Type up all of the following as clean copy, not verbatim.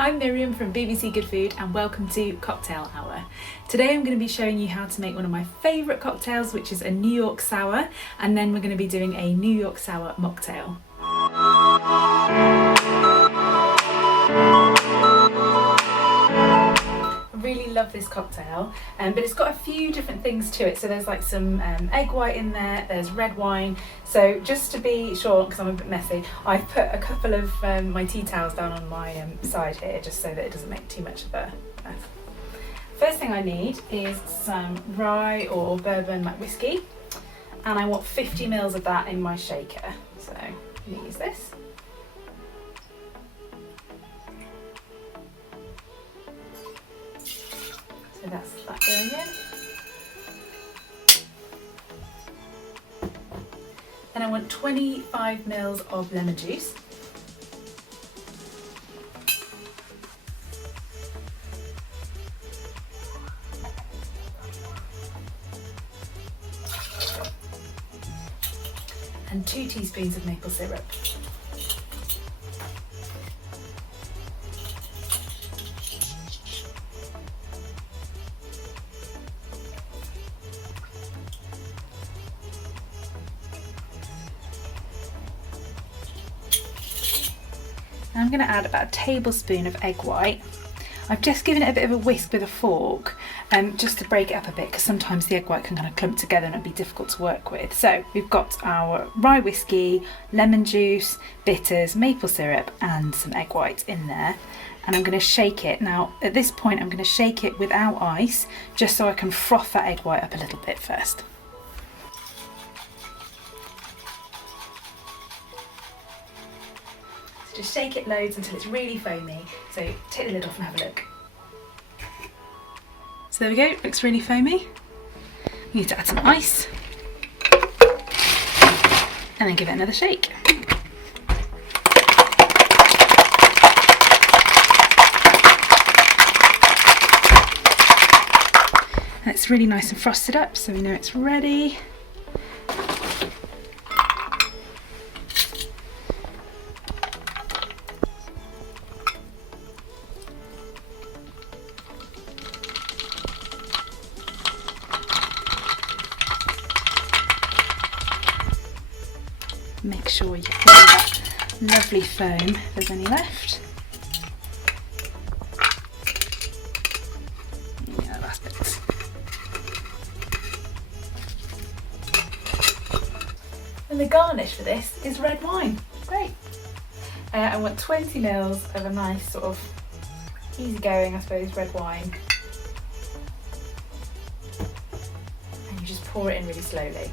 I'm Miriam from BBC Good Food and welcome to Cocktail Hour. Today I'm going to be showing you how to make one of my favourite cocktails, which is a New York Sour, and then we're going to be doing a New York Sour mocktail. I really love this cocktail, but it's got a few different things to it. So there's like some egg white in there, there's red wine. So just to be sure, because I'm a bit messy, I've put a couple of my tea towels down on my side here, just so that it doesn't make too much of a mess. First thing I need is some rye or bourbon whiskey, and I want 50 ml of that in my shaker. So I'm going to use this. So that's that going in. Then I want 25 ml of lemon juice. And 2 teaspoons of maple syrup. I'm going to add about a tablespoon of egg white. I've just given it a bit of a whisk with a fork, just to break it up a bit, because sometimes the egg white can kind of clump together and it'd be difficult to work with. So we've got our rye whiskey, lemon juice, bitters, maple syrup and some egg white in there. And I'm going to shake it. Now at this point I'm going to shake it without ice, just so I can froth that egg white up a little bit first. Just shake it loads until it's really foamy. So take the lid off and have a look. So there we go, it looks really foamy. We need to add some ice and then give it another shake. And it's really nice and frosted up, so we know it's ready. Make sure you get that lovely foam if there's any left. Yeah, last bit. And the garnish for this is red wine. Great. I want 20 ml of a nice sort of easygoing, I suppose, red wine. And you just pour it in really slowly.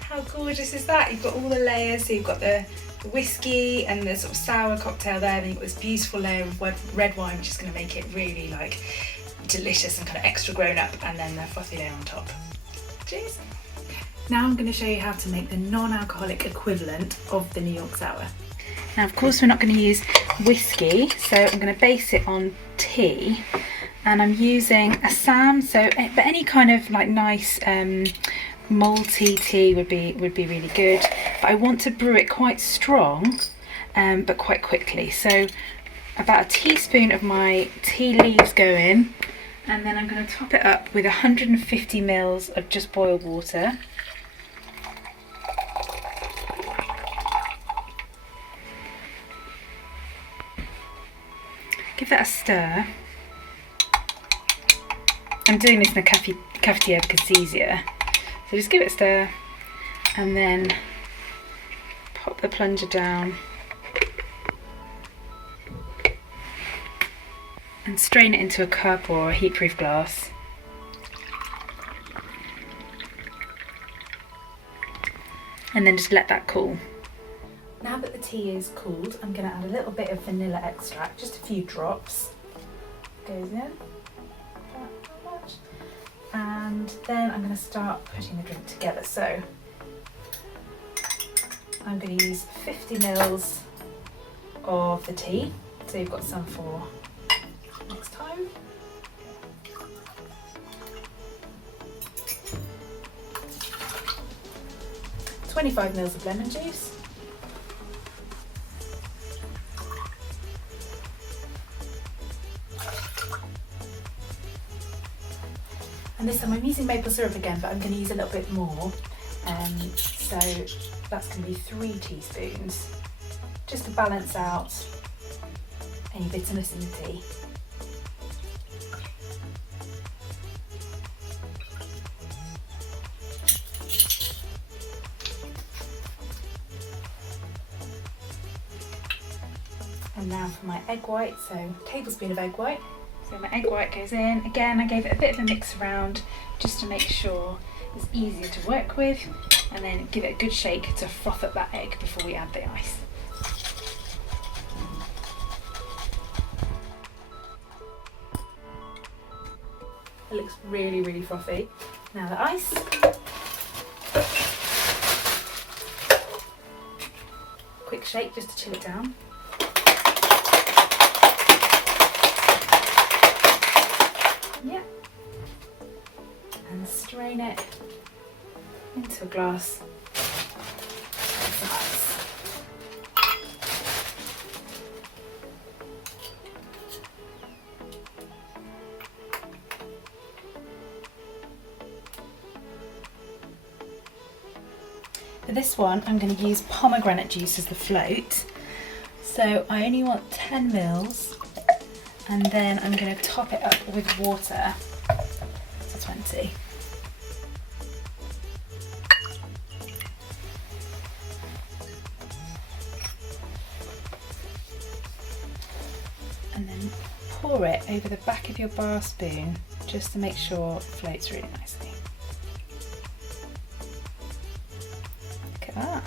How gorgeous is that? You've got all the layers, so you've got the whiskey and the sort of sour cocktail there, then you've got this beautiful layer of red wine, which is going to make it really like delicious and kind of extra grown up, and then the frothy layer on top. Cheers! Now I'm going to show you how to make the non-alcoholic equivalent of the New York Sour. Now of course we're not going to use whiskey, so I'm going to base it on tea, and I'm using Assam, but any kind of like nice malty tea would be really good, but I want to brew it quite strong but quite quickly. So about a teaspoon of my tea leaves go in, and then I'm going to top it up with 150 ml of just boiled water. Give that a stir. I'm doing this in a cafetiere because it's easier. So just give it a stir and then pop the plunger down and strain it into a cup or a heatproof glass. And then just let that cool. Now that the tea is cooled, I'm going to add a little bit of vanilla extract, just a few drops. Goes in. And then I'm going to start putting the drink together. So I'm going to use 50 ml of the tea, so you've got some for next time. 25 ml of lemon juice. And this time I'm using maple syrup again, but I'm going to use a little bit more. So that's going to be 3 teaspoons, just to balance out any bitterness in the tea. And now for my egg white, so a tablespoon of egg white. So my egg white goes in. Again, I gave it a bit of a mix around just to make sure it's easier to work with, and then give it a good shake to froth up that egg before we add the ice. It looks really, really frothy. Now the ice. Quick shake just to chill it down. Yeah. And strain it into a glass with some ice. For this one, I'm going to use pomegranate juice as the float. So I only want 10 mils, and then I'm going to top it up with water to 20. And then pour it over the back of your bar spoon just to make sure it floats really nicely. Look at that.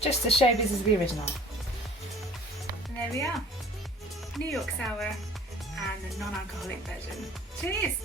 Just to show this is the original. And there we are. New York Sour and the non-alcoholic version. Cheers!